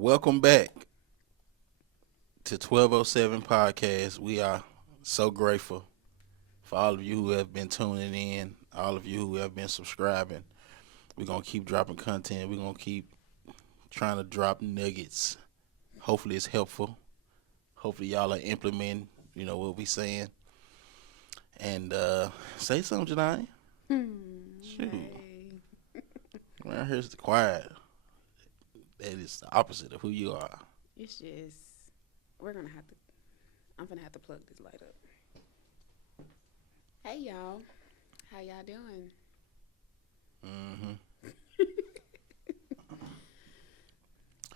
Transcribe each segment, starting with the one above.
Welcome back to 1207 Podcast. We are so grateful for all of you who have been tuning in, all of you who have been subscribing. We're going to keep dropping content. We're going to keep trying to drop nuggets. Hopefully it's helpful. Hopefully y'all are implementing, what we saying. And say something, Janai. Shoot. Hey. Around here's the quiet. That is the opposite of who you are. It's just I'm gonna have to plug this light up. Hey y'all. How y'all doing? Mm-hmm.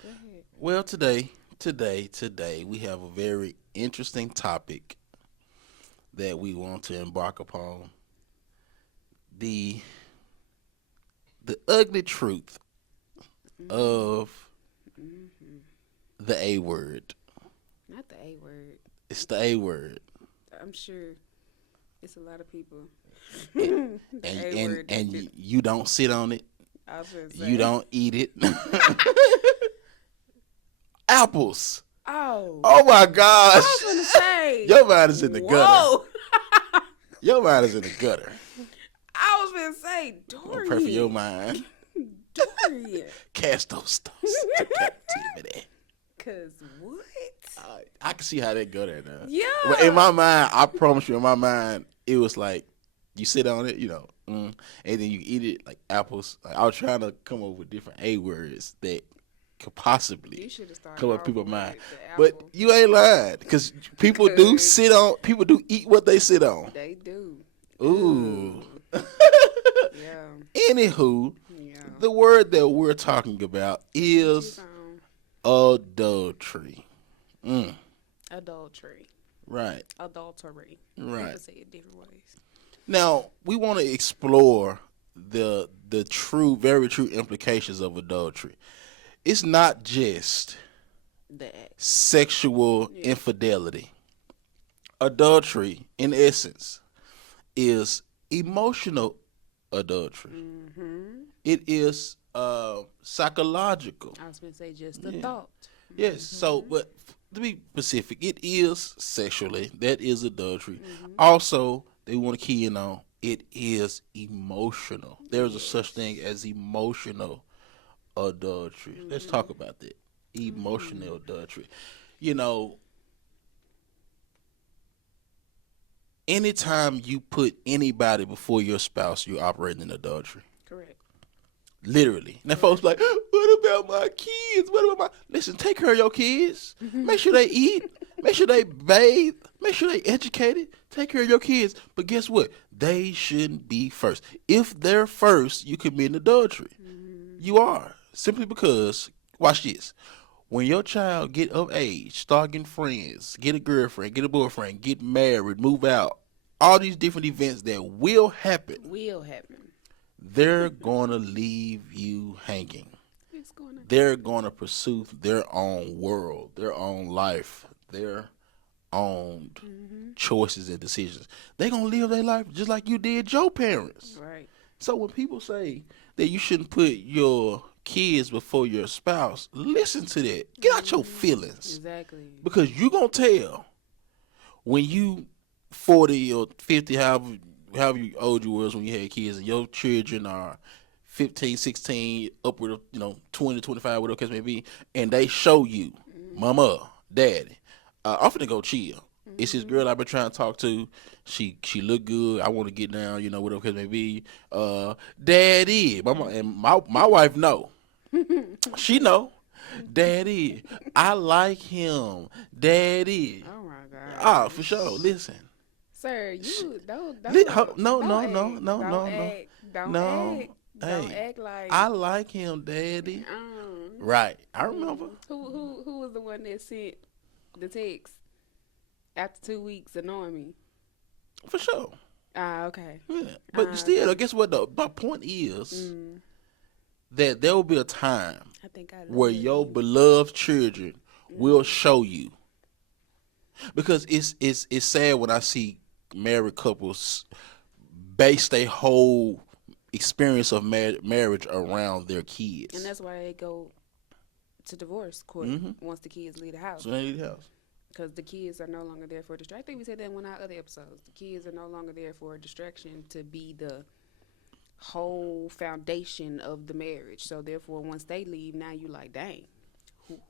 Go ahead. Well, today, we have a very interesting topic that we want to embark upon. The ugly truth of the A word. Not the A word. It's the A word. I'm sure it's a lot of people. And The A word. you don't sit on it. I was gonna say. You don't eat it. Apples. Oh. Oh my gosh. I was gonna say. Your mind is in the gutter. Whoa. Your mind is in the gutter. I was gonna say Dorian. Pray for your mind. Dorian. Cast those thoughts to captivity. Cause what? I can see how that go there now. Yeah. But in my mind, I promise you, in my mind, it was like you sit on it, and then you eat it like apples. Like, I was trying to come up with different A words that could possibly You should have started come up off people's with mind. the But apple. you ain't lying, because people do people do eat what they sit on. They do. Ooh. Yeah. Anywho, Yeah. the word that we're talking about is Um, adultery. Adultery. Right. Adultery. You Right. can say it different ways. Now, we want to explore the very true implications of adultery. It's not just That. sexual infidelity. Adultery, in essence, is emotional adultery. Mm-hmm. It is psychological. I was going to say just a Yeah. thought. Yes. So, but to be specific, it is sexually. That is adultery. Mm-hmm. Also, they want to key in on it is emotional. There's a such thing as emotional adultery. Let's talk about that. Emotional adultery. You know, anytime you put anybody before your spouse, you're operating in adultery. Correct. Literally. Now, folks be like, what about my kids? What about my... Listen, take care of your kids. Make sure they eat. Make sure they bathe. Make sure they educated. Take care of your kids. But guess what? They shouldn't be first. If they're first, you commit adultery. You are. Simply because, watch this. When your child get of age, start getting friends, get a girlfriend, get a boyfriend, get married, move out, all these different events that will happen, they're going to leave you hanging. It's going to. They're going to pursue their own world, their own life, their own choices and decisions. They're going to live their life just like you did your parents. Right. So when people say that you shouldn't put your kids before your spouse, listen to that. Get out your feelings. Exactly. Because you're going to tell when you 40 or 50, however old you was when you had kids, and your children are 15, 16, upward of 20, 25, whatever the case may be, and they show you, mama, daddy, I'm finna go chill. It's this girl I've been trying to talk to. She look good. I want to get down, whatever the case may be. Daddy, my wife know. She know. Daddy, I like him. Daddy. Oh my God. Ah, for sure. Listen. Sir, you don't. No. Don't No. act. Don't Hey, act like. I like him, Daddy. Right. I remember. Who was the one that sent the text after 2 weeks annoying me? For sure. Ah, okay. Yeah. But still, guess what though? My point is that there will be a time I think I where your beloved children will show you. Because it's sad when I see married couples base their whole experience of marriage around their kids. And that's why they go to divorce court once the kids leave the house. So they leave the house. Because the kids are no longer there for a distraction. I think we said that in one of our other episodes. The kids are no longer there for a distraction to be the whole foundation of the marriage. So therefore, once they leave, now you like, dang,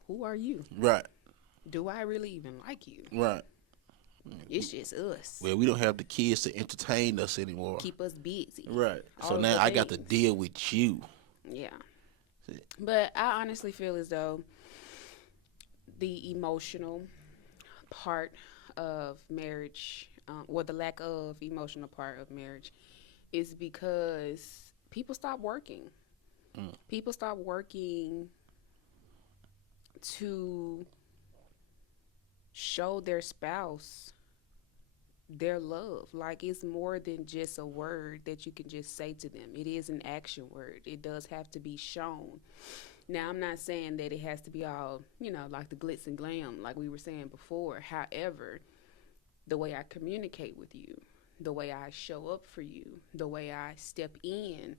who are you? Right. Do I really even like you? Right. It's just us. Well, we don't have the kids to entertain us anymore. Keep us busy. Right. All So of now the I got to things. deal with you. Yeah. But I honestly feel as though the emotional part of marriage, or the lack of emotional part of marriage, is because people stop working. People stop working to show their spouse their love. Like, it's more than just a word that you can just say to them. It is an action word. It does have to be shown. Now, I'm not saying that it has to be all, like the glitz and glam, like we were saying before. However, the way I communicate with you, the way I show up for you, the way I step in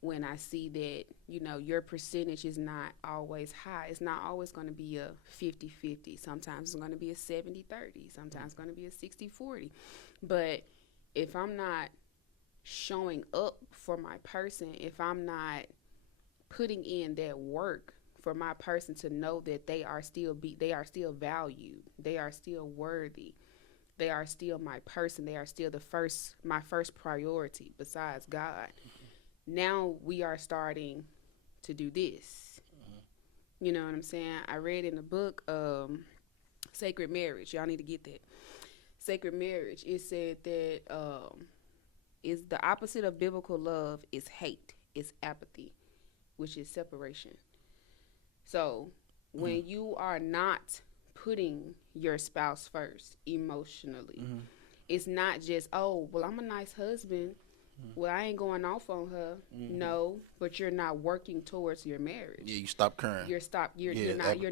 when I see that, your percentage is not always high. It's not always going to be a 50-50. Sometimes it's going to be a 70-30. Sometimes it's going to be a 60-40. But if I'm not showing up for my person, if I'm not putting in that work for my person to know that they are still valued, they are still worthy, they are still my person, they are still my first priority besides God. Now we are starting to do this. You know what I'm saying? I read in the book, Sacred Marriage. Y'all need to get that. Sacred Marriage. It said that is the opposite of biblical love is hate, is apathy, which is separation. So when you are not putting your spouse first emotionally, it's not just, oh, well, I'm a nice husband. Well, I ain't going off on her. No, but you're not working towards your marriage. Yeah, you stop caring. You're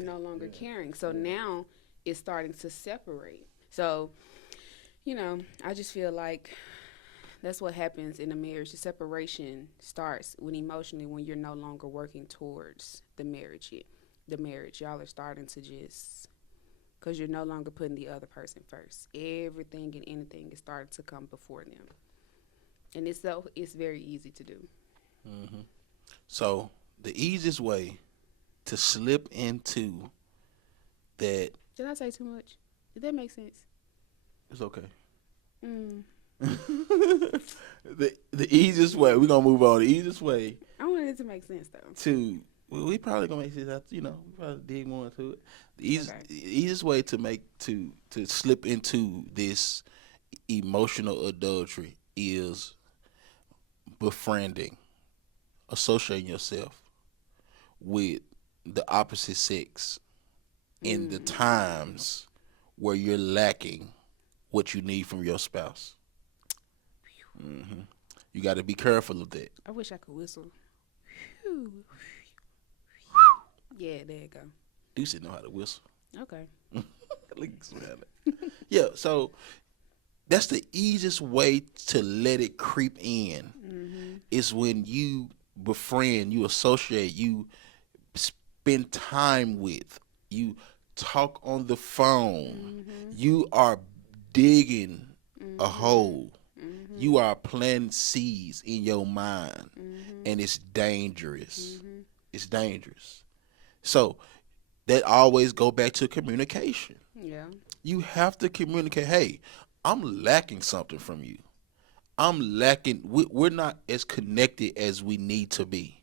no longer caring. So now it's starting to separate. So, I just feel like that's what happens in a marriage. The separation starts when you're no longer working towards the marriage. Y'all are starting to just, because you're no longer putting the other person first. Everything and anything is starting to come before them. And it's very easy to do. So the easiest way to slip into that. Did I say too much? Did that make sense? It's okay. The easiest way, we're gonna move on. The easiest way. I wanted it to make sense though. We probably gonna make sense. We probably dig more into it. The easiest way to slip into this emotional adultery is befriending, associating yourself with the opposite sex in the times where you're lacking what you need from your spouse. You got to be careful of that. I wish I could whistle. Yeah, there you go. Deuce know how to whistle. Okay. Yeah, so that's the easiest way to let it creep in is when you befriend, you associate, you spend time with, you talk on the phone, you are digging a hole, you are planting seeds in your mind, and it's dangerous. It's dangerous. So that always go back to communication. Yeah. You have to communicate, hey, I'm lacking something from you. I'm lacking, we're not as connected as we need to be.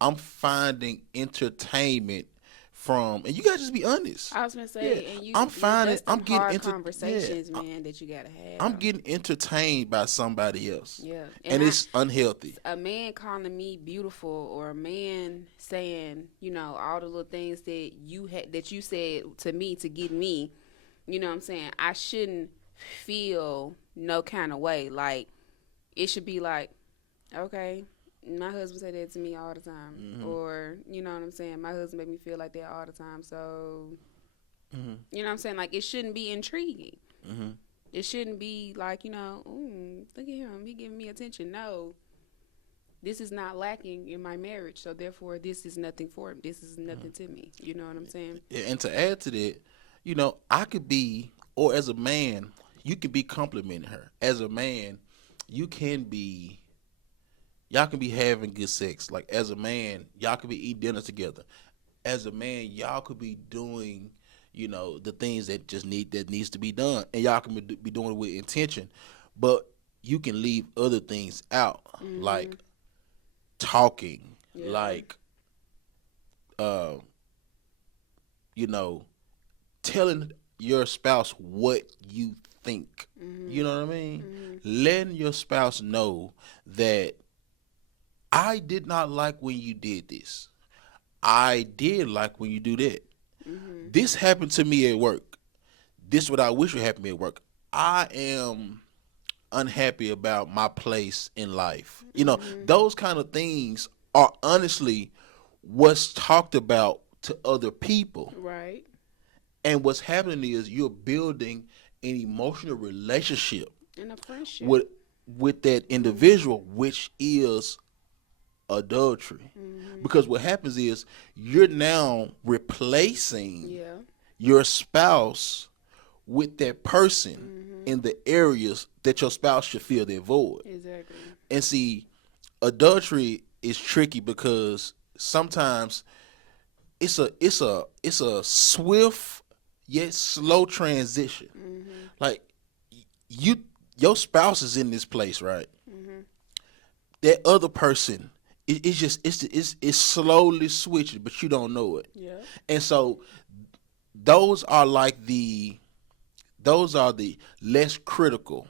I'm finding entertainment from, and you gotta just be honest. I was gonna say, Yeah. and I'm getting hard conversations, man, that you gotta have. I'm getting entertained by somebody else. Yeah, and it's unhealthy. A man calling me beautiful, or a man saying, all the little things that you said to me to get me. You know what I'm saying? I shouldn't feel no kind of way. Like, it should be like, okay, my husband said that to me all the time. Or, you know what I'm saying? My husband made me feel like that all the time. So, you know what I'm saying? Like, it shouldn't be intriguing. It shouldn't be like, ooh, look at him. He giving me attention. No. this is not lacking in my marriage, so therefore this is nothing for me. This is nothing to me. You know what I'm saying? Yeah, and to add to that, I could be, or as a man, you could be complimenting her. As a man, you can be, y'all can be having good sex. Like as a man, y'all could be eating dinner together. As a man, y'all could be doing, the things that needs to be done, and y'all can be doing it with intention. But you can leave other things out, like talking, Yeah. like, uh, you know, telling your spouse what you think. You know what I mean? Letting your spouse know that I did not like when you did this. I did like when you do that. This happened to me at work. This is what I wish would happen to me at work. I am unhappy about my place in life. Those kind of things are honestly what's talked about to other people. Right. And what's happening is you're building an emotional relationship And a friendship. with that individual, which is adultery. Because what happens is you're now replacing Yeah. your spouse with that person in the areas that your spouse should feel their void. Exactly. And see, adultery is tricky because sometimes it's a swift yet slow transition. Like you your spouse is in this place, right? That other person, it's slowly switching, but you don't know it. Yeah. And so those are the less critical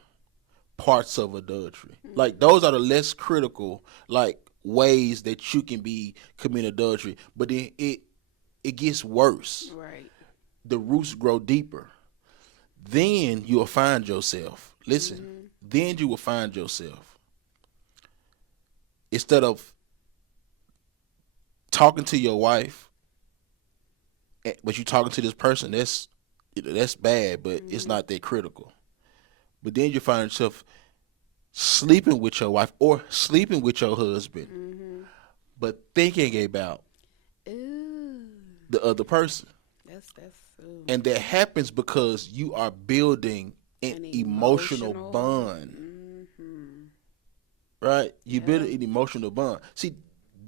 parts of adultery. Like those are the less critical like ways that you can be committing adultery. But then it gets worse. Right. The roots grow deeper. Then you will find yourself. Listen. Then you will find yourself, instead of talking to your wife, but you talking to this person, that's bad, but it's not that critical. But then you find yourself sleeping with your wife or sleeping with your husband, but thinking about Ooh. the other person. That's ooh. And that happens because you are building an emotional bond. Right? You build an emotional bond. See,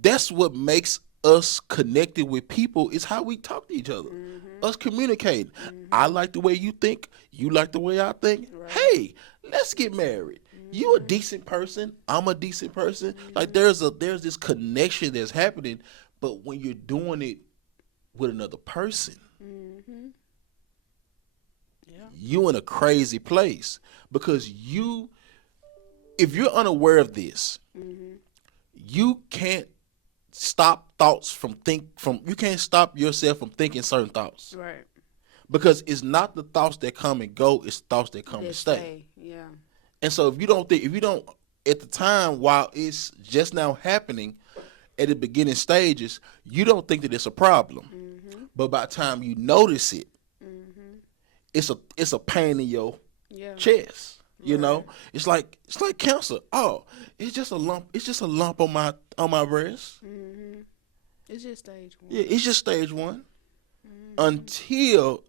that's what makes us connected with people, is how we talk to each other. Us communicating. I like the way you think. You like the way I think. Right. Hey, let's get married. You a decent person. I'm a decent person. Like there's this connection that's happening, but when you're doing it with another person, Yeah. you in a crazy place, because if you're unaware of this, you can't stop you can't stop yourself from thinking certain thoughts, Right. because it's not the thoughts that come and go, it's thoughts that come They and stay. Yeah. And so if you don't at the time, while it's just now happening at the beginning stages, you don't think that it's a problem. But by the time you notice it, it's a pain in your Yeah. chest. Right. It's like cancer. Oh, it's just a lump. It's just a lump on my breast. It's just stage 1. Yeah, it's just stage 1. Until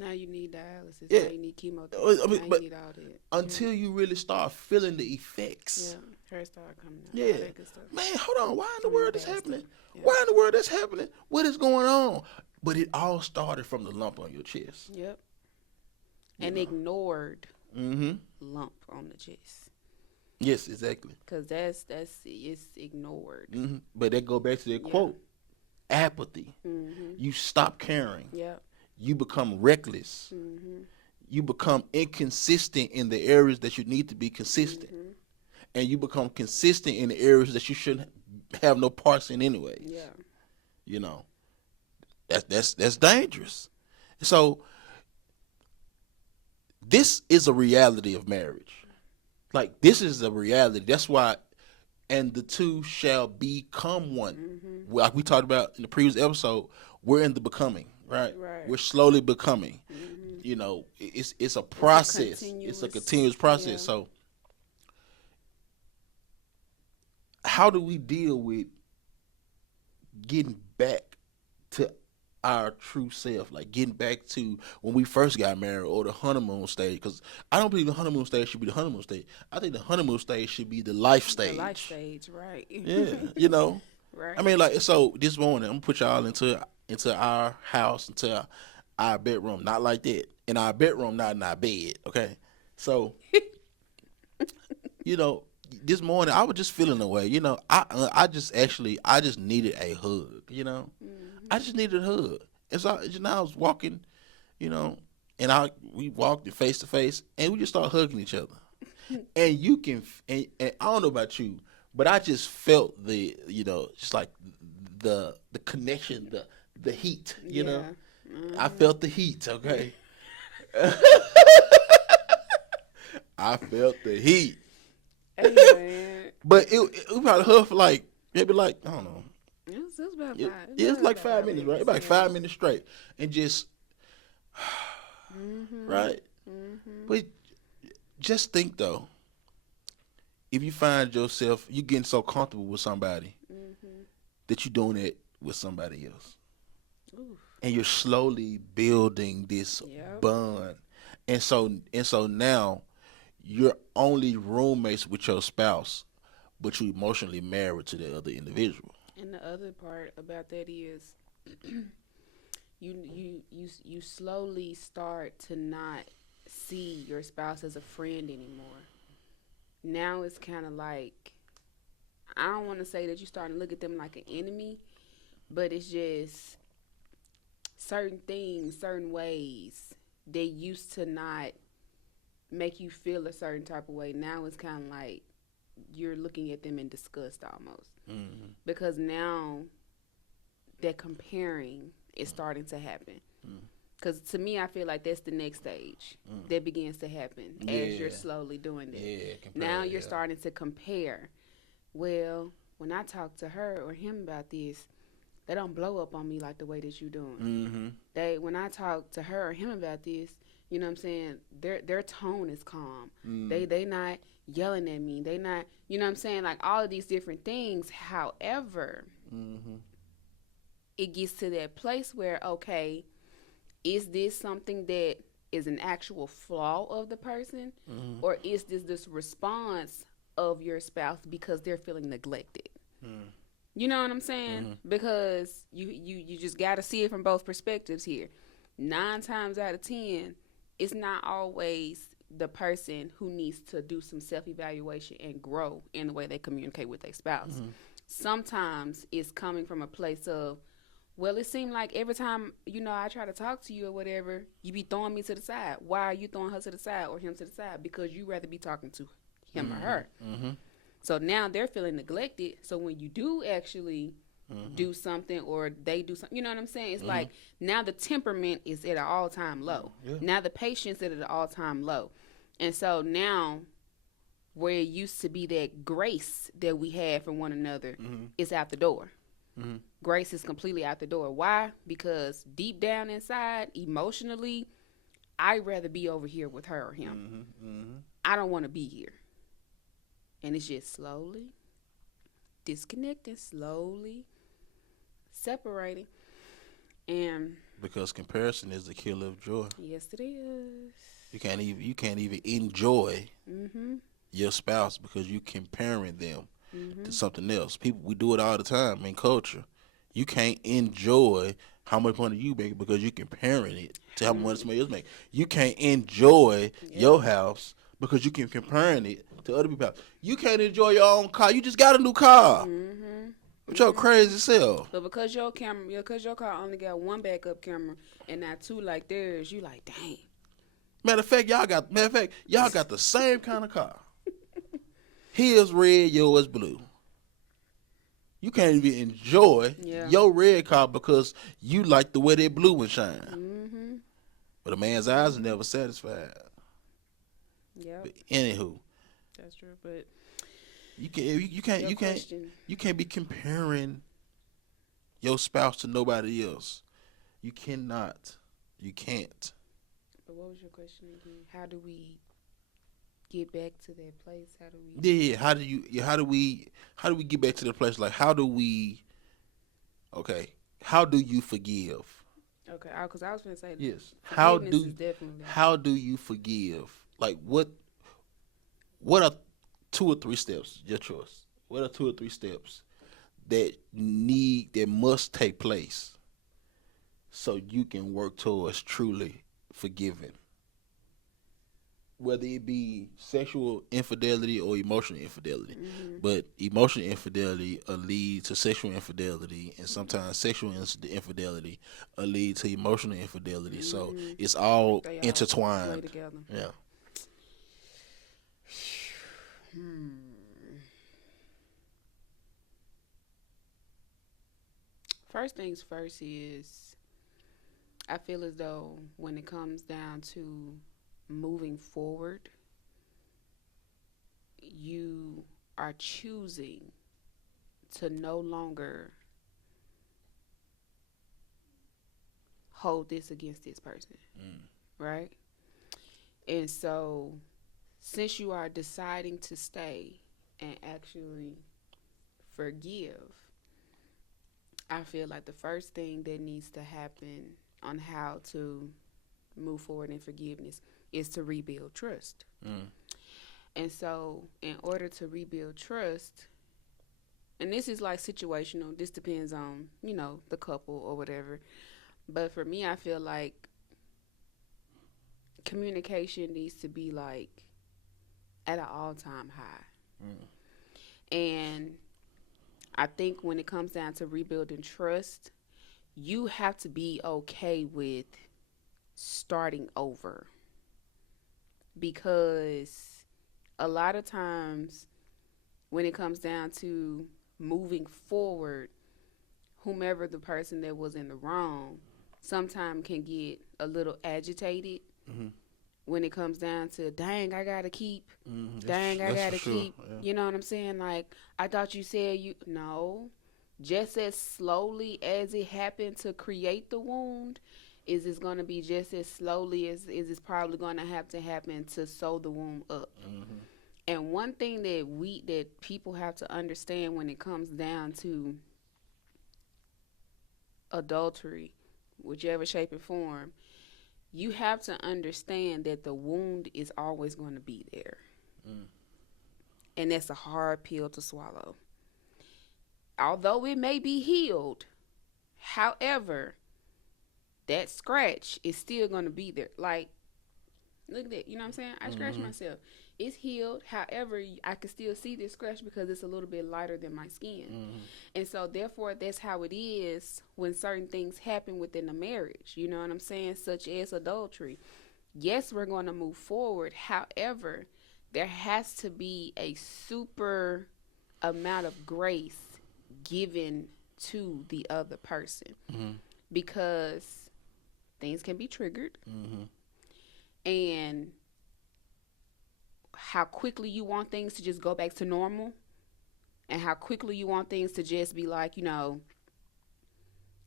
Now you need dialysis. Yeah. Now you need chemotherapy. I mean, now but you need all that. until you really start feeling the effects. Yeah. Hair start coming out. Yeah. All that good stuff. Man, hold on. Why in the Some world bad is happening? stuff. Yeah. Why in the world is happening? What is going on? But it all started from the lump on your chest. Yep. An ignored lump on the chest. Yes, exactly. Cause that's it's ignored. But that go back to that quote: apathy. You stop caring. Yep. You become reckless. You become inconsistent in the areas that you need to be consistent, and you become consistent in the areas that you shouldn't have no parts in anyway. Yeah. That's dangerous. So this is a reality of marriage. Like this is a reality. That's why, and the two shall become one. Like we talked about in the previous episode, we're in the becoming, right? Right. We're slowly becoming. It's a process. It's a continuous process. Yeah. So how do we deal with getting back to our true self, like getting back to when we first got married or the honeymoon stage? Because I don't believe the honeymoon stage should be the honeymoon stage. I think the honeymoon stage should be the life The life stage. stage, right? Yeah, you know. I Right. mean, like, so this morning I'm gonna put y'all into our house, into our bedroom, not like that. In our bedroom, not in our bed. Okay, so you know, this morning I was just feeling away. You know, I just needed a hug. You know, I just needed a hug. And so I was walking, you know, and we walked face to face, and we just started hugging each other. And you can, and I don't know about you, but I just felt just like the connection, the heat. You know, Yeah. I felt the heat. Okay, I felt the heat. Hey man, But it probably hurt for like maybe like I don't know. it was about It, five. it's It like was about 5 minutes, right? It's like Yeah. 5 minutes straight, and just Mhm. right. Mhm. But just think though, if you find yourself you getting so comfortable with somebody Mhm. that you're doing it with somebody else, Oof. and you're slowly building this Yep. bond, and so now you're only roommates with your spouse, but you emotionally married to the other individual. And the other part about that is you slowly start to not see your spouse as a friend anymore. Now it's kind of like, I don't want to say that you starting to look at them like an enemy, but it's just certain things, certain ways they used to not make you feel a certain type of way. Now it's kind of like you're looking at them in disgust almost, Mm-hmm. because now that comparing is starting to happen. Because to me, I feel like that's the next stage that begins to happen as you're Yeah, slowly doing that. yeah, Now compare, you're yeah. starting to compare. Well, when I talk to her or him about this, they don't blow up on me like the way that you doing. Mm-hmm. They When I talk to her or him about this, you know what I'm saying, their tone is calm. Mm-hmm. They not yelling at me. They not, you know what I'm saying, like all of these different things. However, Mm-hmm. it gets to that place where, okay, is this something that is an actual flaw of the person, Mm-hmm. or is this response of your spouse because they're feeling neglected? You know what I'm saying? Mm-hmm. Because you just got to see it from both perspectives here. 9 times out of 10, it's not always the person who needs to do some self-evaluation and grow in the way they communicate with their spouse. Mm-hmm. Sometimes it's coming from a place of, well, it seemed like every time, I try to talk to you or whatever, you be throwing me to the side. Why are you throwing her to the side or him to the side? Because you rather be talking to him or her. Mm-hmm. So now they're feeling neglected. So when you do actually do something or they do something, you know what I'm saying? It's like now the temperament is at an all-time low. Yeah. Now the patience is at an all-time low. And so now where it used to be that grace that we had for one another is out the door. Mm-hmm. Grace is completely out the door. Why? Because deep down inside, emotionally, I'd rather be over here with her or him. Mm-hmm. I don't want to be here. And it's just slowly disconnecting, slowly separating. And Because comparison is the killer of joy. yes, it is. You can't even enjoy Mm-hmm. your spouse because you comparing them Mm-hmm. to something else. People, we do it all the time in culture. You can't enjoy how much money you make because you're comparing it to how much money somebody else make. You can't enjoy your house because you can comparing it to other people's house. You can't enjoy your own car. You just got a new car. Mm-hmm. With your crazy self. But because your car only got one backup camera and not two like theirs, you like, dang. Matter of fact, y'all got the same kind of car. His red, yours blue. You can't even enjoy Yeah. your red car because you like the way that blue one shine. Mm-hmm. But a man's eyes are never satisfied. Yep. But anywho, That's true. But you can't question. you can't be comparing your spouse to nobody else. You cannot. You can't. But what was your question again? How do we get back to that place? How do we? Yeah, how do you? Yeah, how do we get back to the place? Like, how do we? Okay, how do you forgive? Okay, because I was gonna say Yes. forgiveness is definitely. How do you forgive? Like, what are 2 or 3 steps? Your choice. What are 2 or 3 steps that must take place so you can work towards truly forgiving? Whether it be sexual infidelity or emotional infidelity. Hmm. But emotional infidelity will lead to sexual infidelity, and sometimes sexual infidelity will lead to emotional infidelity. So Hmm. it's all They all play intertwined. together. Yeah. Hmm. First things first is I feel as though when it comes down to moving forward, you are choosing to no longer hold this against this person, Mm. right? And so, since you are deciding to stay and actually forgive, I feel like the first thing that needs to happen on how to move forward in forgiveness is to rebuild trust. Mm. And so, in order to rebuild trust, and this is like situational, this depends on, the couple or whatever. But for me, I feel like communication needs to be like at an all time high. Mm. And I think when it comes down to rebuilding trust, you have to be okay with starting over because a lot of times when it comes down to moving forward, whomever the person that was in the wrong sometimes can get a little agitated Mm-hmm. when it comes down to dang I gotta keep Mm. dang I That's for gotta sure. keep Yeah. you know what I'm saying, like I thought you said you no, just as slowly as it happened to create the wound is it's going to be just as slowly as is it's probably going to have to happen to sew the wound up. Mm-hmm. And one thing that people have to understand when it comes down to adultery, whichever shape or form, you have to understand that the wound is always going to be there. Mm. And that's a hard pill to swallow. Although it may be healed, however, that scratch is still going to be there. Like, look at that. You know what I'm saying? I scratched Mm-hmm. myself. It's healed. However, I can still see this scratch because it's a little bit lighter than my skin. Mm-hmm. And so, therefore, that's how it is when certain things happen within a marriage. You know what I'm saying? Such as adultery. Yes, we're going to move forward. However, there has to be a super amount of grace given to the other person Mm-hmm. because things can be triggered, Mm-hmm. and how quickly you want things to just go back to normal and how quickly you want things to just be like,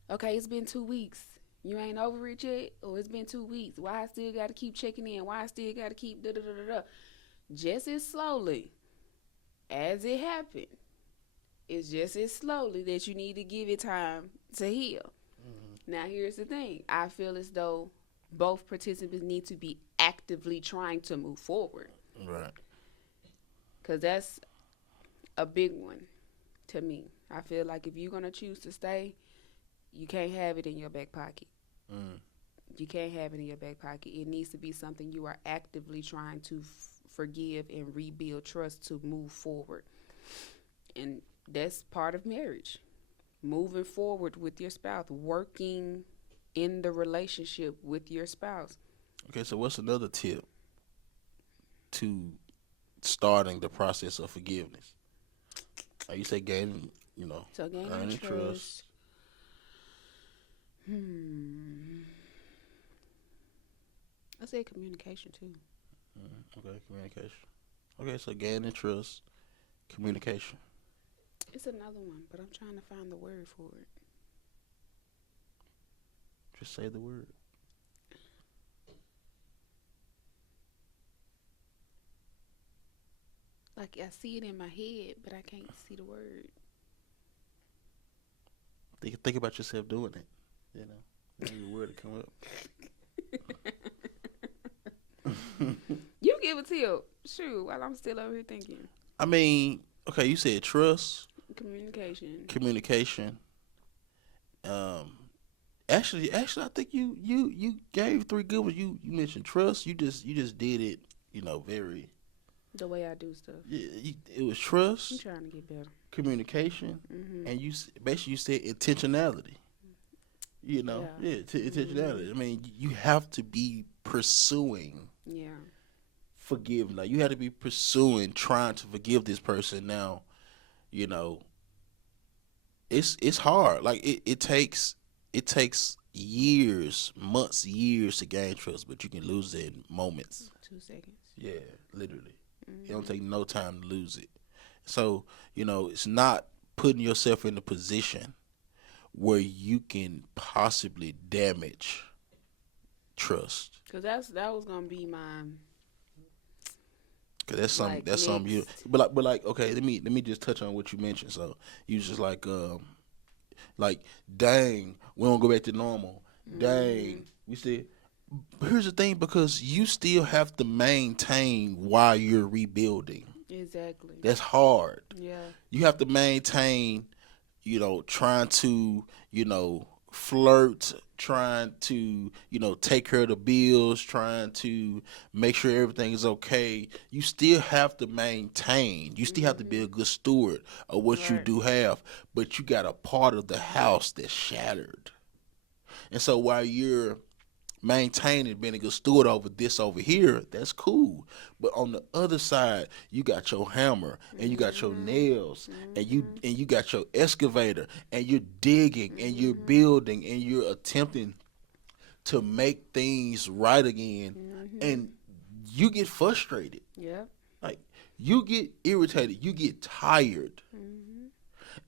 okay, it's been 2 weeks, you ain't over it yet, or it's been 2 weeks, why I still got to keep checking in, why I still got to keep da da da da da. Just as slowly as it happened, it's just as slowly that you need to give it time to heal. Mm-hmm. Now, here's the thing. I feel as though both participants need to be actively trying to move forward Right. because that's a big one to me. I feel like if you're going to choose to stay, you can't have it in your back pocket. Mm. You can't have it in your back pocket. It needs to be something you are actively trying to forgive and rebuild trust to move forward. And that's part of marriage. Moving forward with your spouse, working in the relationship with your spouse. Okay, so what's another tip to starting the process of forgiveness? Like you say, gaining, So gaining earning trust. trust. Hmm. I say communication too. Okay, communication. Okay, so gaining trust, communication. It's another one, but I'm trying to find the word for it. Just say the word. Like I see it in my head, but I can't see the word. Think about yourself doing it. You know, maybe a word to come up. You give a tip. Shoot, while I'm still over here thinking. I mean, okay, you said trust, Communication. communication. Um, actually, I think you gave three good ones. You mentioned trust. You just did it. Very. The way I do stuff. Yeah, it was I'm trust, trying to get better. communication, Mhm. and basically you said intentionality. Yeah. Intentionality. Mhm. I mean, you have to be pursuing Yeah. forgiveness. Like you have to be pursuing trying to forgive this person. Now, you know, it's hard. Like it takes years, months, years to gain trust, but you can lose it in moments. 2 seconds. Yeah, literally. It don't Mhm. take no time to lose it. So, it's not putting yourself in a position where you can possibly damage trust. Cause that was gonna be my Cause that's something like that's something you next. but like okay, let me just touch on what you mentioned. So you was just like dang, we don't go back to normal. Mhm. Dang. We said here's the thing, because you still have to maintain while you're rebuilding. Exactly. That's hard. Yeah. You have to maintain, trying to, flirt, trying to, take care of the bills, trying to make sure everything is okay. You still have to maintain. You still have to be a Mhm. good steward of what you Right. do have, but you got a part of the house that's shattered. And so while you're maintaining being a good steward over this over here, that's cool. But on the other side, you got your hammer and you got your Mhm. nails and you Mhm. and you got your excavator and you're digging and you're Mhm. building and you're attempting to make things right again, Mhm. and you get frustrated. Yep. Like you get irritated, you get tired. Mhm.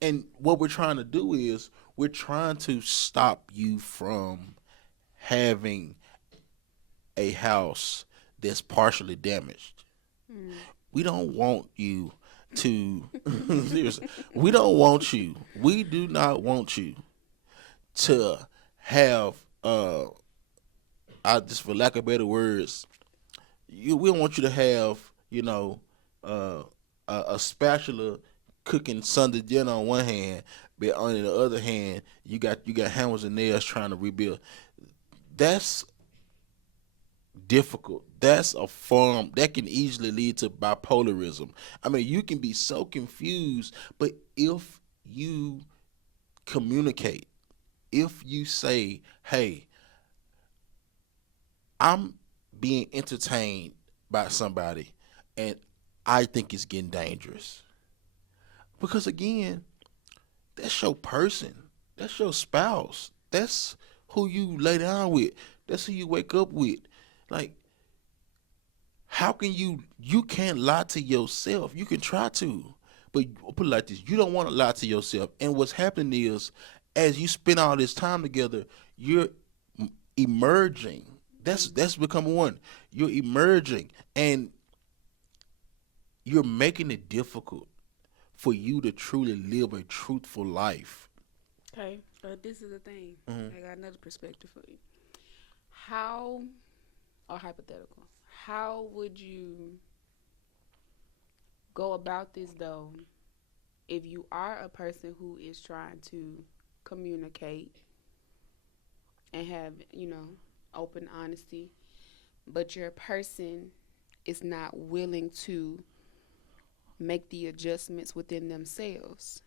And what we're trying to do is we're trying to stop you from having a house that's partially damaged. Mm. We don't want you to seriously. We don't want you. We do not want you to have I just for lack of better words, we don't want you to have, uh a spatula cooking Sunday dinner on one hand, but on the other hand, you got hammers and nails trying to rebuild. That's difficult. That's a form that can easily lead to bipolarism. I mean, you can be so confused, but if you communicate, if you say, hey, I'm being entertained by somebody and I think it's getting dangerous. Because again, that's your person. That's your spouse. That's who you lay down with. That's who you wake up with. Like, how can you can't lie to yourself. You can try to, but put it like this: you don't want to lie to yourself. And what's happening is, as you spend all this time together, you're emerging. That's becoming one. You're emerging, and you're making it difficult for you to truly live a truthful life. Okay, but this is the thing. Hmm. I got another perspective for you. How, or hypothetical, how would you go about this though if you are a person who is trying to communicate and have, open honesty, but your person is not willing to make the adjustments within themselves?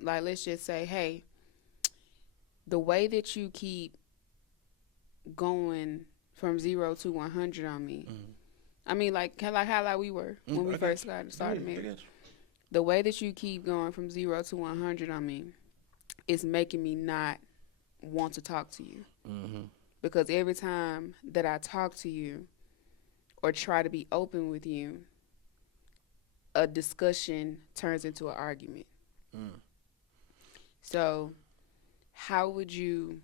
Like, let's just say, hey, the way that you keep going from 0 to 100 on me. Hmm. I mean, like, how we were when we I got first you. started Yeah, I marriage. got The way that you keep going from 0 to 100 on me is making me not want to talk to you. you. Hmm. Because every time that I talk to you or try to be open with you, a discussion turns into an argument. Mm. So, how would you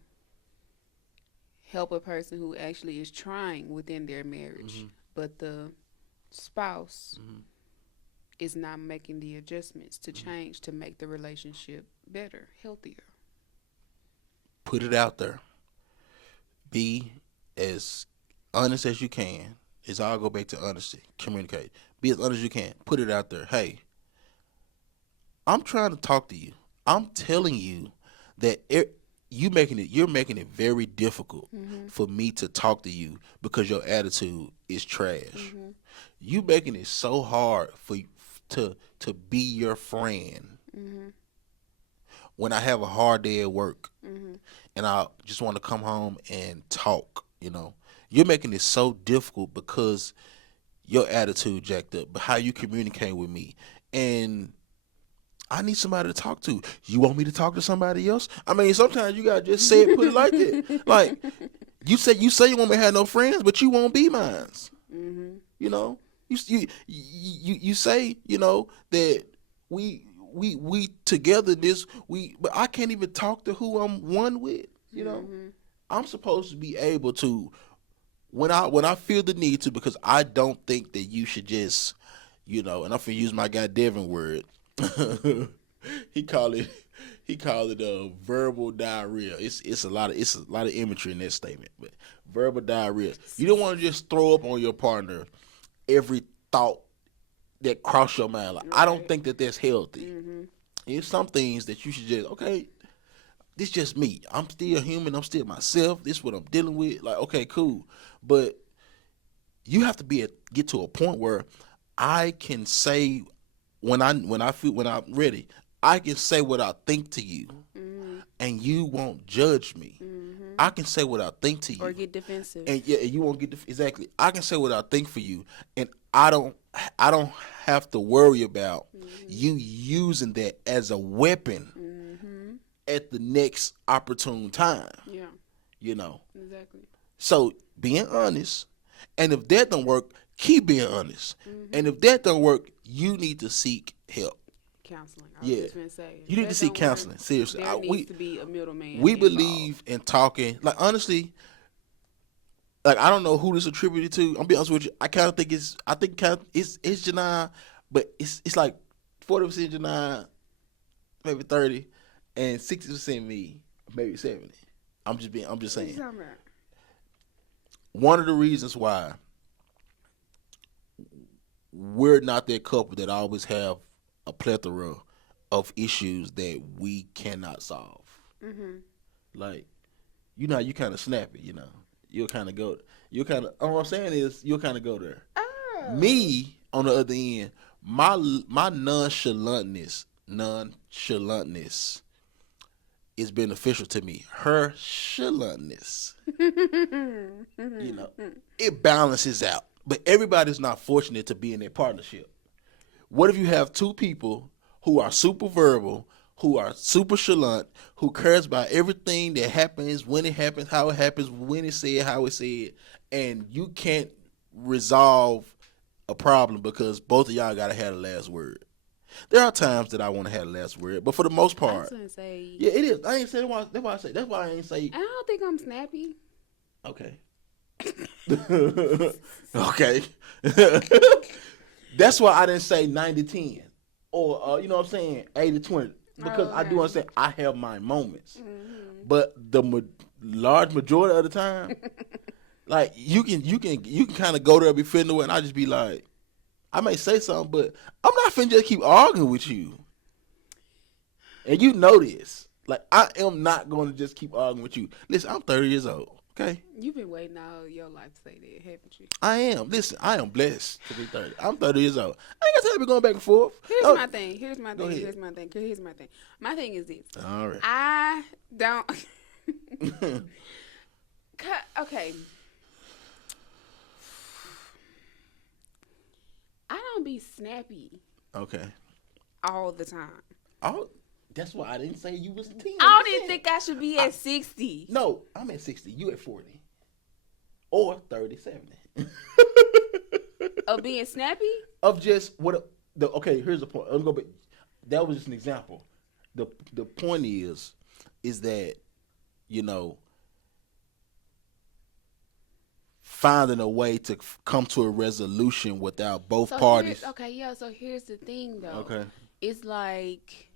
help a person who actually is trying within their marriage, Hmm. but the spouse Hmm. is not making the adjustments to change to make the relationship better, healthier. Put it out there. Be as honest as you can. It's all go back to honesty. Communicate. Be as honest as you can. Put it out there. Hey, I'm trying to talk to you. I'm telling you that you're making it very difficult for me to talk to you because your attitude is trash. You making it so hard for to be your friend when I have a hard day at work and I just want to come home and talk. You're making it so difficult because your attitude jacked up, but how you communicate with me, and I need somebody to talk to. You want me to talk to somebody else? I mean, sometimes you gotta just say it, put it like that. Like you want me to have no friends, but you won't be mine. You know, you say that we together but I can't even talk to who I'm one with. I'm supposed to be able to when I feel the need to, because I don't think that you should just and I'm gonna use my guy Devin word. he call it verbal diarrhea. It's a lot of imagery in that statement, but verbal diarrhea. You don't want to just throw up on your partner every thought that cross your mind. Like, I don't think that that's healthy. It's some things that you should just this just me. I'm still human. I'm still myself. This is what I'm dealing with. Like, okay, cool. But you have to get to a point where I can say when I'm ready, I can say what I think to you, and you won't judge me. I can say what I think to you, or get defensive, and you won't get exactly. I can say what I think for you, and I don't have to worry about you using that as a weapon at the next opportune time. Yeah. Exactly. So being honest, and if that don't work, keep being honest. And if that don't work, you need to seek help. Counseling. I was just gonna say. You need to seek counseling. Seriously. There needs to be a middleman. We involved. believe in talking. Like, honestly, like, I don't know who this attributed to. I'm gonna be honest with you. I kind of think it's Janai, but it's like 40% Janai, maybe 30, and 60% me, maybe 70. I'm just saying. What you talking about? One of the reasons why we're not that couple that always have a plethora of issues that we cannot solve. Like, you kind of snappy, you'll kind of go. All I'm saying is you'll kind of go there. Oh. Me, on the other end, my nonchalantness is beneficial to me. Her chalantness, it balances out. But everybody's not fortunate to be in a partnership. What if you have two people who are super verbal, who are super chalant, who cares about everything that happens, when it happens, how it happens, when it's said, how it's said, and you can't resolve a problem because both of y'all gotta have the last word. There are times that I want to have the last word, but for the most part, I was gonna say. Yeah, it is. I ain't saying why. That's why I say. That's why I ain't say. I don't think I'm snappy. Okay. Okay. That's why I didn't say 90-10 or you know what I'm saying, 80-20, because I do understand I have my moments, but the large majority of the time, like you can kind of go there, be feeling the way, and I just be like, I may say something, but I'm not finna just keep arguing with you, and you know this. Like, I am not going to just keep arguing with you. Listen, I'm 30 years old. Okay. You've been waiting all your life to say that, haven't you? I am. Listen, I am blessed to be 30. I'm 30 years old. I ain't got time to be going back and forth. Here's my thing. My thing is this. All right. I don't. Okay. I don't be snappy. Okay. All the time. Oh, that's why I didn't say you was 10. I didn't think I should be at 60. No, I'm at 60. You at 40. Or 30, 70. Of being snappy? Of just okay, here's the point. That was just an example. The point is that, finding a way to come to a resolution without both So parties. so here's the thing though. Okay. It's like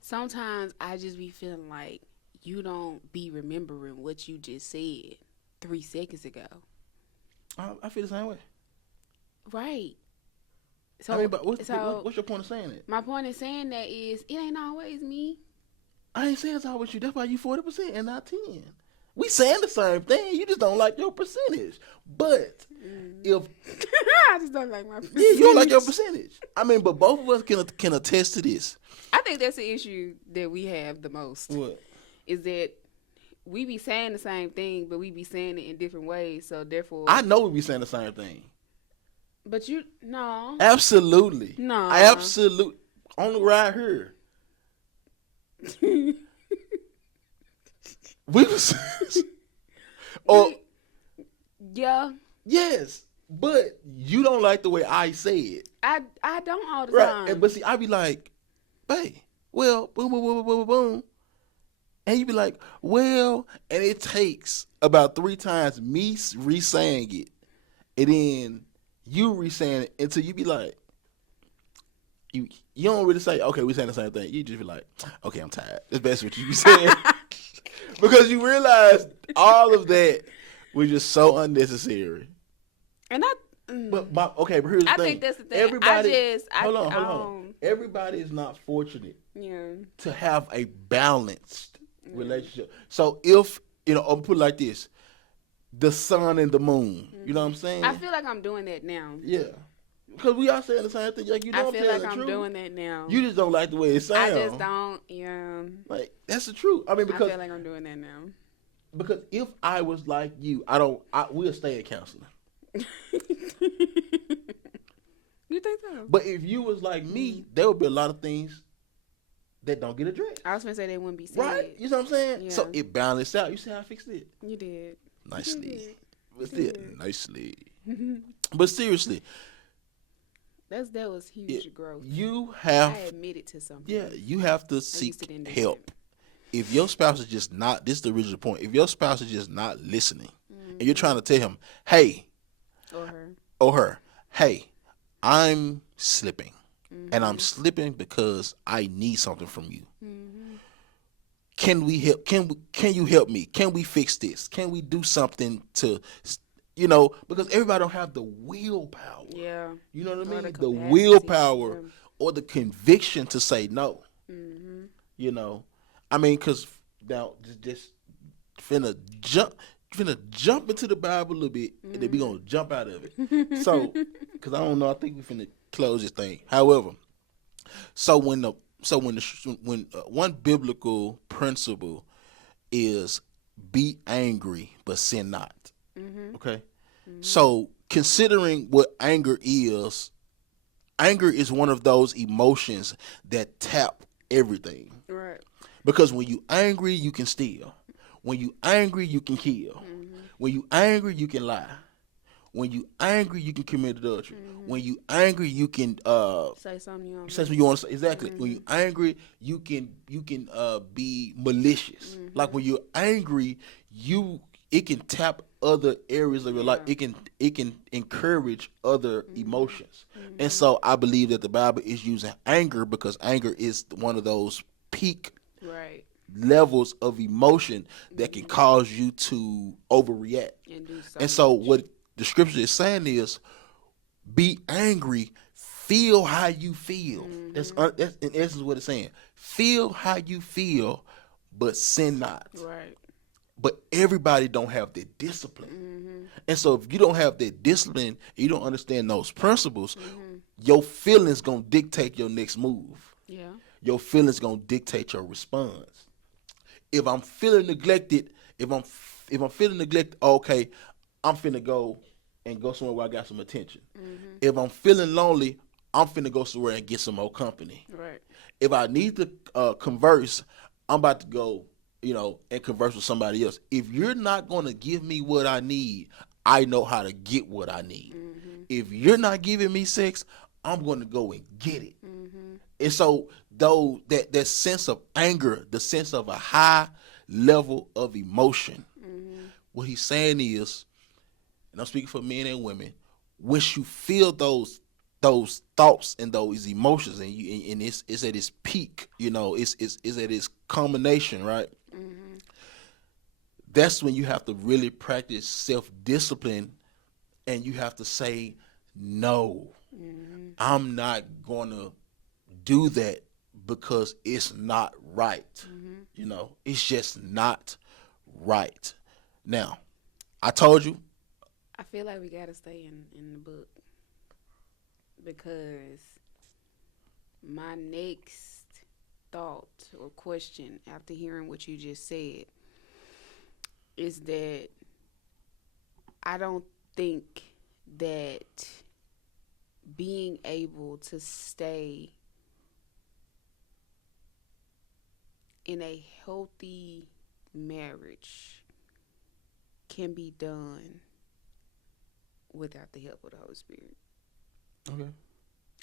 sometimes I just be feeling like you don't be remembering what you just said 3 seconds ago. I feel the same way. Right. So, I mean, but what's your point of saying it? My point of saying that is it ain't always me. I ain't saying it's always you. That's why you 40% and not 10. We saying the same thing. You just don't like your percentage. But if I just don't like my percentage. yeah, you don't like your percentage. I mean, but both of us can attest to this. I think that's the issue that we have the most. What? Is that we be saying the same thing, but we be saying it in different ways. So therefore, I know we be saying the same thing. But no. Absolutely. No. Absolutely. On the ride here. We was yeah. Yes. But you don't like the way I say it. I don't all the right. time. But see, I be like, babe, well, boom, boom, boom, boom, boom, boom. And you be like, well, and it takes about 3 times me re-saying it. And then you re-saying it until you be like, you don't really say, okay, we saying the same thing. You just be like, okay, I'm tired. That's basically what you be saying. Because you realize all of that was just so unnecessary. And but here's the thing. I think that's the thing. Everybody, hold on. Everybody is not fortunate to have a balanced relationship. So if, I'll put it like this, the sun and the moon, you know what I'm saying? I feel like I'm doing that now. Yeah. Because we all saying the same thing. Like, I feel like I'm doing that now. You just don't like the way it sounds. I just don't, Like, that's the truth. I mean, because I feel like I'm doing that now. Because if I was like you, we'll stay at counseling. You think so? But if you was like me, there would be a lot of things that don't get addressed. I was going to say they wouldn't be said. Right? You know what I'm saying? Yeah. So it balanced out. You see how I fixed it? You did. Nicely. Nicely. But seriously. That was huge growth. I admitted to something. Yeah, you have to seek help. If your spouse is just not, this is the original point. If your spouse is just not listening, and you're trying to tell him, hey, or her, hey, I'm slipping, and I'm slipping because I need something from you. Can we help? Can you help me? Can we fix this? Can we do something to, because everybody don't have the willpower. Yeah. You know what I mean? The willpower or the conviction to say no. I mean, because now just finna jump into the Bible a little bit, and then we gonna jump out of it. So, because I don't know, I think we finna close this thing. However, when one biblical principle is be angry but sin not. Okay, so considering what anger is one of those emotions that tap everything. Right. Because when you angry, you can steal. When you angry, you can kill. When you angry, you can lie. When you angry, you can commit adultery. When you angry, you can say something you want to say. Exactly. When you angry, you can be malicious. Like when you're angry, it can tap other areas of your life. It can encourage other emotions. And so I believe that the Bible is using anger because anger is one of those peak levels of emotion that can cause you to overreact. And so what the scripture is saying is, be angry, feel how you feel. That's in essence what it's saying. Feel how you feel, but sin not. Right. But everybody don't have that discipline. And so if you don't have that discipline, you don't understand those principles, your feelings going to dictate your next move. Yeah. Your feelings going to dictate your response. If I'm feeling neglected, okay, I'm finna go somewhere where I got some attention. If I'm feeling lonely, I'm finna go somewhere and get some more company. Right. If I need to converse, I'm about to go, and converse with somebody else. If you're not going to give me what I need, I know how to get what I need. If you're not giving me sex, I'm going to go and get it. And so that sense of anger, the sense of a high level of emotion, what he's saying is, and I'm speaking for men and women, once you feel those thoughts and those emotions, and it's at its peak, it's at its culmination, right? Mm-hmm. That's when you have to really practice self-discipline, and you have to say, no, Mm-hmm. I'm not going to do that because it's not right. It's just not right. Now, I told you. I feel like we gotta stay in the book because my next thought or question after hearing what you just said is that I don't think that being able to stay in a healthy marriage can be done without the help of the Holy Spirit. Okay.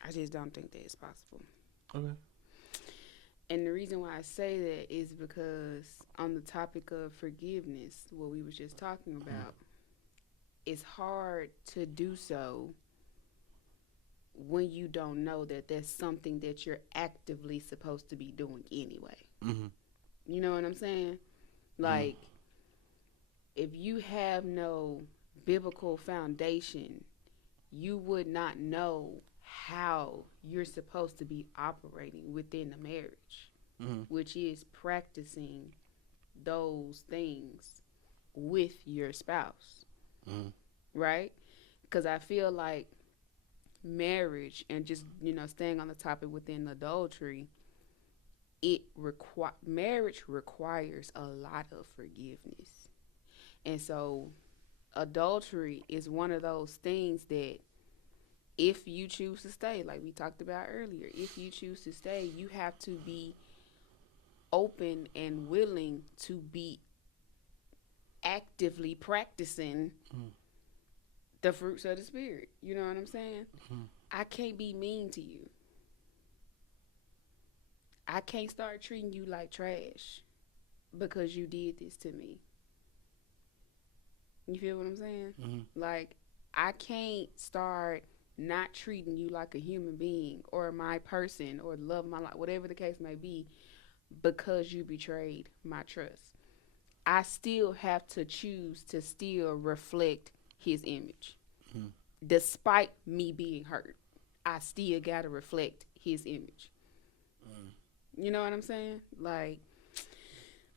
I just don't think that it's possible. Okay. And the reason why I say that is because on the topic of forgiveness, what we was just talking about, it's hard to do so when you don't know that that's something that you're actively supposed to be doing anyway. Mm-hmm. You know what I'm saying? Like, if you have no biblical foundation, you would not know how you're supposed to be operating within a marriage, which is practicing those things with your spouse, right? Because I feel like marriage, and just staying on the topic within adultery, marriage requires a lot of forgiveness, and so adultery is one of those things that if you choose to stay, like we talked about earlier, if you choose to stay, you have to be open and willing to be actively practicing the fruits of the spirit. You know what I'm saying? I can't be mean to you. I can't start treating you like trash because you did this to me. You feel what I'm saying? Like, I can't start not treating you like a human being or my person or love my life, whatever the case may be, because you betrayed my trust. I still have to choose to still reflect his image. Despite me being hurt, I still got to reflect his image. You know what I'm saying? Like,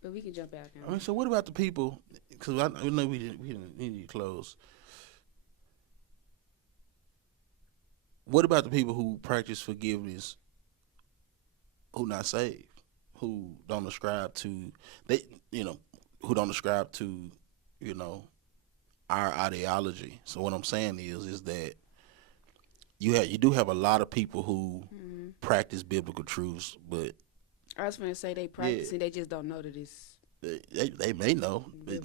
but we can jump out I mean, so what about the people? Because I know we need to close. What about the people who practice forgiveness, who not saved, who don't ascribe to they, who don't ascribe to, you know, our ideology? So what I'm saying is that you do have a lot of people who practice biblical truths, but I was going to say they practice it, they just don't know that it's. They may know, but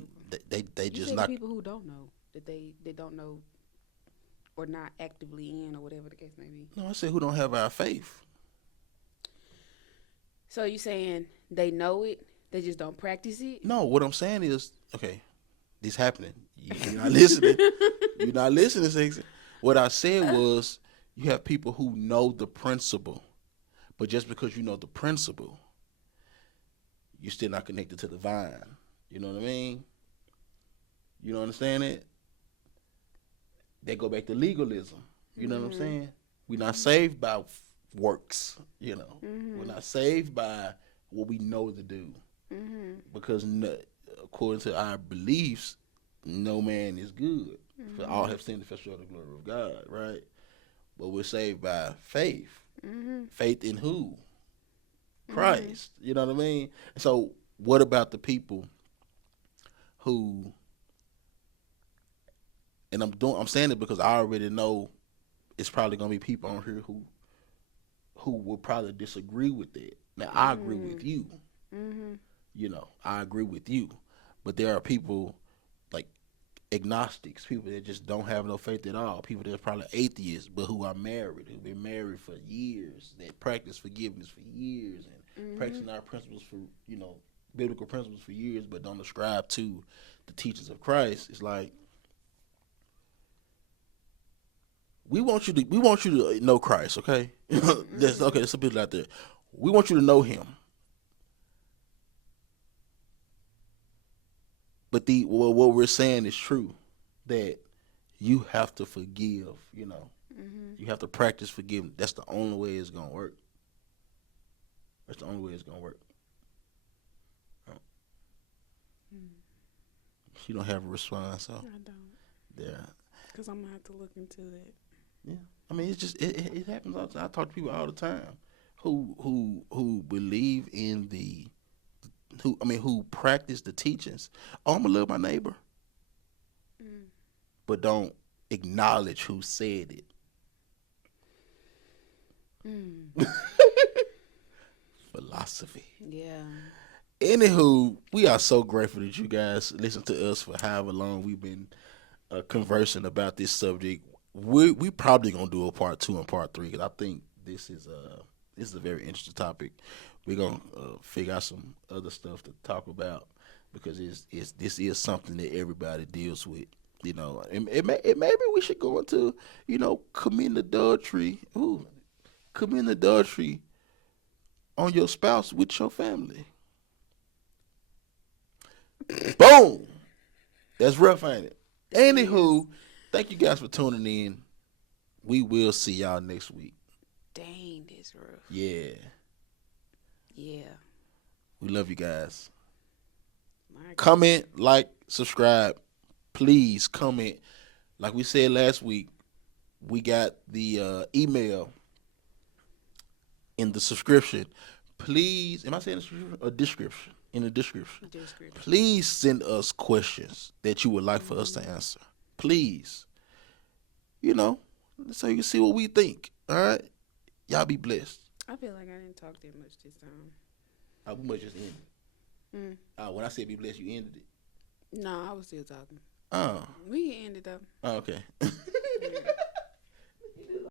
they You just said not. the people who don't know that they don't know or not actively in or whatever the case may be. No, I said who don't have our faith. So you saying they know it, they just don't practice it? No, what I'm saying is, okay, this happening. You're not listening. You're not listening, Sexy. What I said was you have people who know the principle, but just because you know the principle, you're still not connected to the vine. You know what I mean? You don't understand it? They go back to legalism. You know what I'm saying? We're not saved by works. We're not saved by what we know to do. Because according to our beliefs, no man is good. For all have sinned and fall short of the glory of God, right? But we're saved by faith. Faith in who? Christ. You know what I mean? So what about the people who, and I'm saying it because I already know it's probably gonna be people on here who will probably disagree with that. Now I agree with you. I agree with you. But there are people like agnostics, people that just don't have no faith at all, people that are probably atheists but who are married, who've been married for years, that practice forgiveness for years and practicing our principles for, biblical principles for years, but don't ascribe to the teachings of Christ, it's like we want you to know Christ, okay? There's some people out there. We want you to know him. But what we're saying is true, that you have to forgive, You have to practice forgiveness. That's the only way it's going to work. That's the only way it's going to work. You don't have a response, so. I don't. Yeah. Because I'm going to have to look into that. Yeah. I mean, it's just, it happens all the time. I talk to people all the time who believe in who practice the teachings. Oh, I'm going to love my neighbor. But don't acknowledge who said it. Philosophy. Yeah. Anywho, we are so grateful that you guys listen to us for however long we've been conversing about this subject. We probably gonna do a part 2 and part 3 because I think this is a very interesting topic. We're gonna figure out some other stuff to talk about because this is something that everybody deals with. And maybe we should go into committing adultery. Committing adultery on your spouse with your family. Boom. That's rough, ain't it? Anywho, thank you guys for tuning in. We will see y'all next week. Dang, that's rough. Yeah. Yeah. We love you guys. My Comment, like, subscribe. Please comment. Like we said last week, we got the email in the subscription. Please, am I saying the subscription or description? In the description. Please send us questions that you would like for us to answer. Please. So you can see what we think. All right? Y'all be blessed. I feel like I didn't talk that much this time. We must just end it. When I said be blessed, you ended it. No, I was still talking. Oh. We can end it though. Okay.